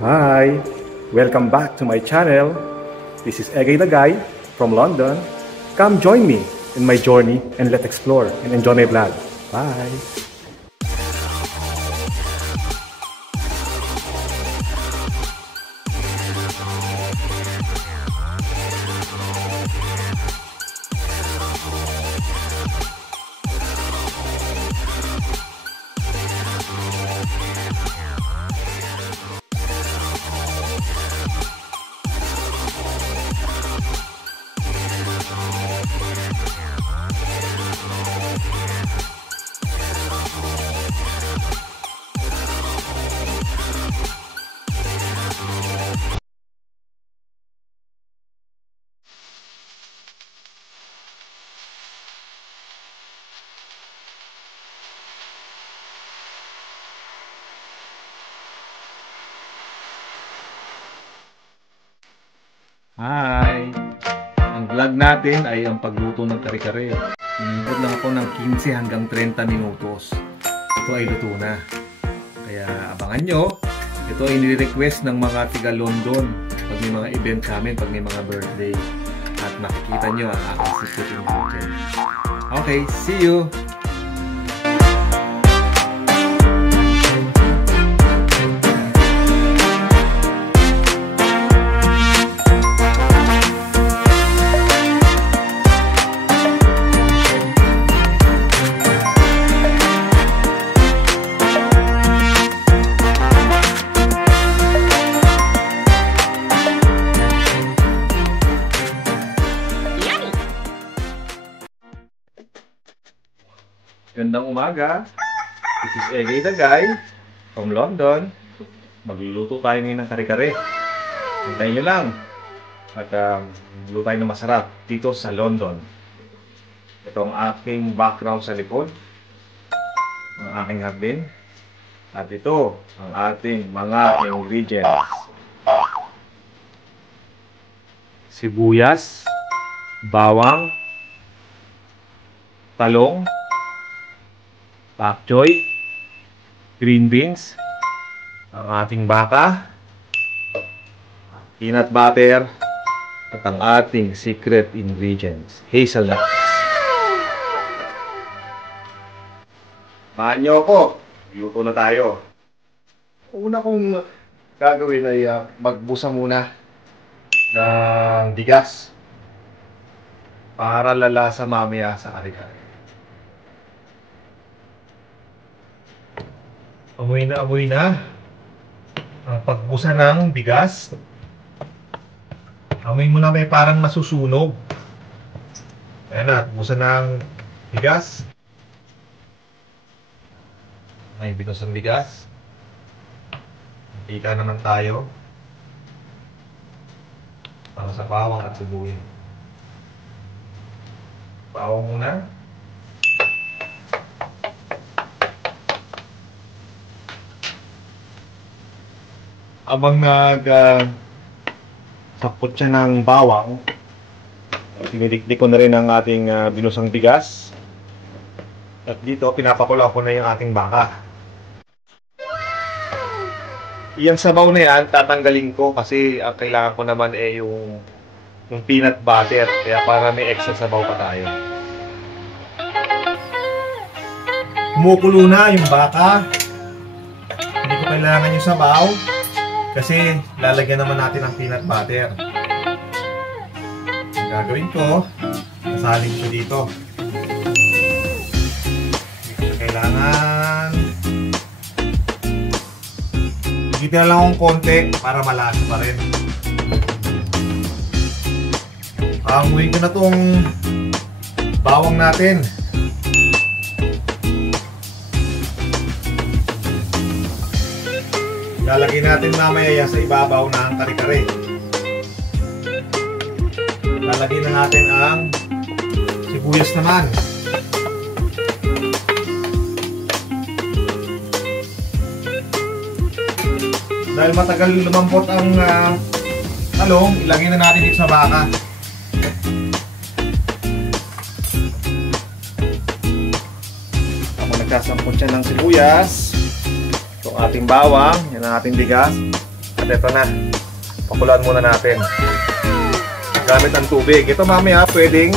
Hi! Welcome back to my channel. This is Egay the Guy from London. Come join me in my journey and let's explore and enjoy my vlog. Bye! Hi! Ang vlog natin ay ang pagluto ng kare-kare. Inibot lang ako ng 15 hanggang 30 minutos. Ito ay luto na. Kaya abangan nyo. Ito ay nire-request ng mga tiga London pag may mga event sa amin, pag may mga birthday. At makikita nyo ang aking secret ingredient. Okay, see you! Gandang umaga. This is Egay the Guy from London. Magluluto tayo ngayon ng kare-kare. Hintayin nyo lang. At magluluto tayo ng masarap dito sa London. Ito ang aking background sa likod. Ang aking hardin. At ito ang ating mga ingredients. Sibuyas, bawang, talong, pak choy, green beans, ang ating baka, peanut butter, at ang ating secret ingredients, hazelnuts. Samahan niyo ako, luto na tayo. Una kong gagawin ay magbusa muna ng bigas para lalasa mamaya sa kare-kare. Amoy na ang pagbusa ng bigas. Amoy mo na may parang masusunog. Ayan na, busa ng bigas. May bigas ng bigas. Ika naman tayo para sa bawang at sibuyas. Bawang muna. Abang sakpot siya ng bawang, dinidikdik ko na rin ang ating binusang bigas. At dito, pinapakulaw ko na yung ating baka. Yung sabaw na yan, tatanggalin ko kasi ang kailangan ko naman yung peanut butter. Kaya para may extra sabaw pa tayo. Kumukulo na yung baka. Hindi ko kailangan yung sabaw. Kasi lalagyan naman natin ng peanut butter. Ang gagawin ko, nasaling ko dito. Hindi ko kailangan. Higit na lang akong konti para malasa pa rin. Panguhin ko na tong bawang natin. Lalagyan natin mamaya yan sa ibabaw ng kare-kare. Lalagyan na natin ang sibuyas naman. Dahil matagal lumambot ang talong, ilagay na natin dito sa baka. Ako nagsasampot siya ng sibuyas. Itong ating bawang, yan ang ating bigas. At ito na. Pakuluan muna natin. Gamit ang tubig. Ito mamaya pwedeng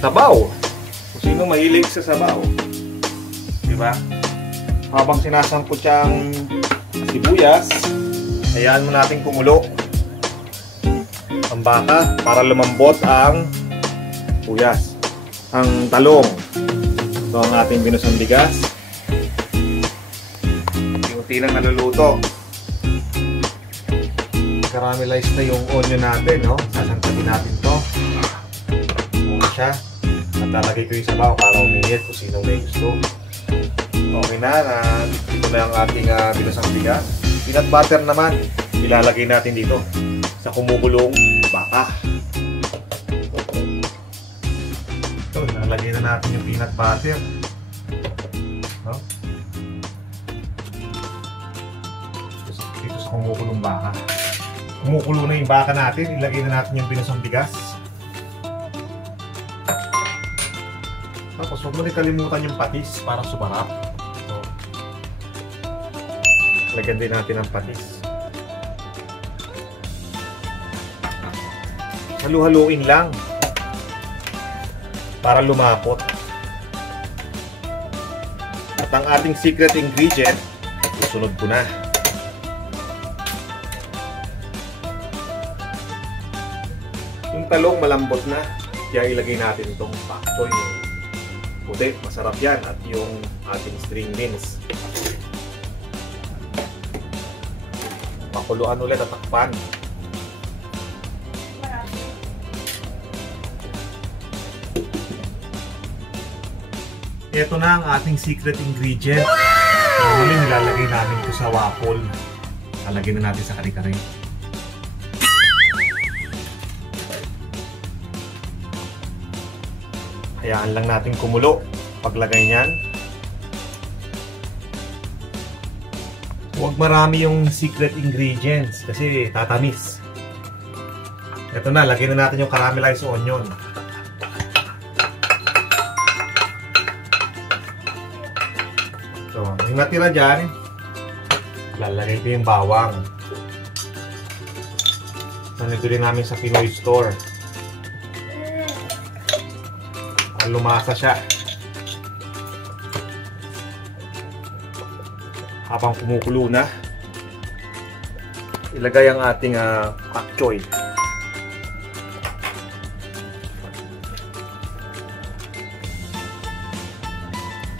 sabaw. Kung sino mahilig sa sabaw. Diba? Habang sinasangkot siyang sibuyas, hayaan mo natin kumulo ang baka para lumambot ang sibuyas. Ang talong. Ito ang ating binusang bigas. Unti lang naluluto. Caramelize na yung onion natin, no? Sasangkatin natin to. Muna siya. At lalagay ko yung sabaw para uminit kung sino may gusto. Okay na. Ito na ang ating binusang bigas. Peanut butter naman. Ilalagay natin dito sa kumukulong baka. Ito, lalagay na natin yung peanut butter. No? Dito sa kumukulong baka. Kumukulo na yung baka natin, ilagay na natin yung binusang bigas. Tapos huwag mo rin kalimutan yung patis para sumarap. So, lagyan din natin ang patis. Halu-haluin lang para lumapot. At ang ating secret ingredient, susunod ko na. Yung talong malambot na, kaya ilagay natin itong pak choy. Puti, masarap yan. At yung ating string beans. Pakuluan ulit at takpan. Ito na ang ating secret ingredient. Muli nilalagay namin ito sa waffle. Lalagay na natin sa kare-kare. Hayaan lang natin kumulo paglagay niyan. Huwag marami yung secret ingredients kasi tatamis. Ito na, lagyan na natin yung caramelized onion. So, yung natira dyan, lalagay ko yung bawang. Nanibili namin sa Pinoy Store. Lumasa siya. Habang kumukulo na, ilagay ang ating pak choy.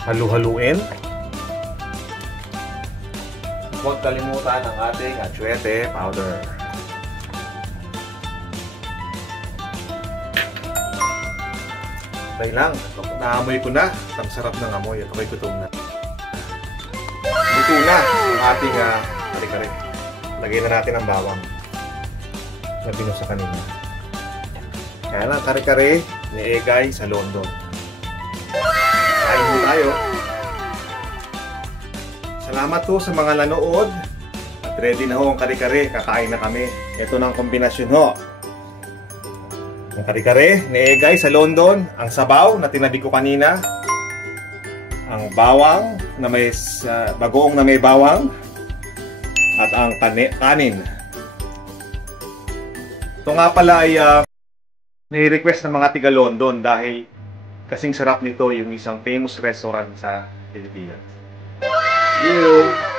Halu-haluin. Huwag kalimutan ang ating atsuete powder. Tayo lang. Naamoy ko na. Ang sarap ng amoy. At ako'y gutom na. Luto na ang ating kare-kare. Lagay na natin ang bawang na binusa sa kanina. Kaya lang kare-kare ni Egay sa London. Kain po tayo. Salamat po sa mga nanood. At ready na ho ang kare-kare. Kakain na kami. Ito na ang kombinasyon ho. Ang kare-kare ni Egay sa London, ang sabaw na tinabi ko kanina, ang bawang na may bagoong na may bawang, at ang kanin. Ito nga pala ay nai-request ng mga tiga London dahil kasing sarap nito yung isang famous restaurant sa Pilipinas. Thank you!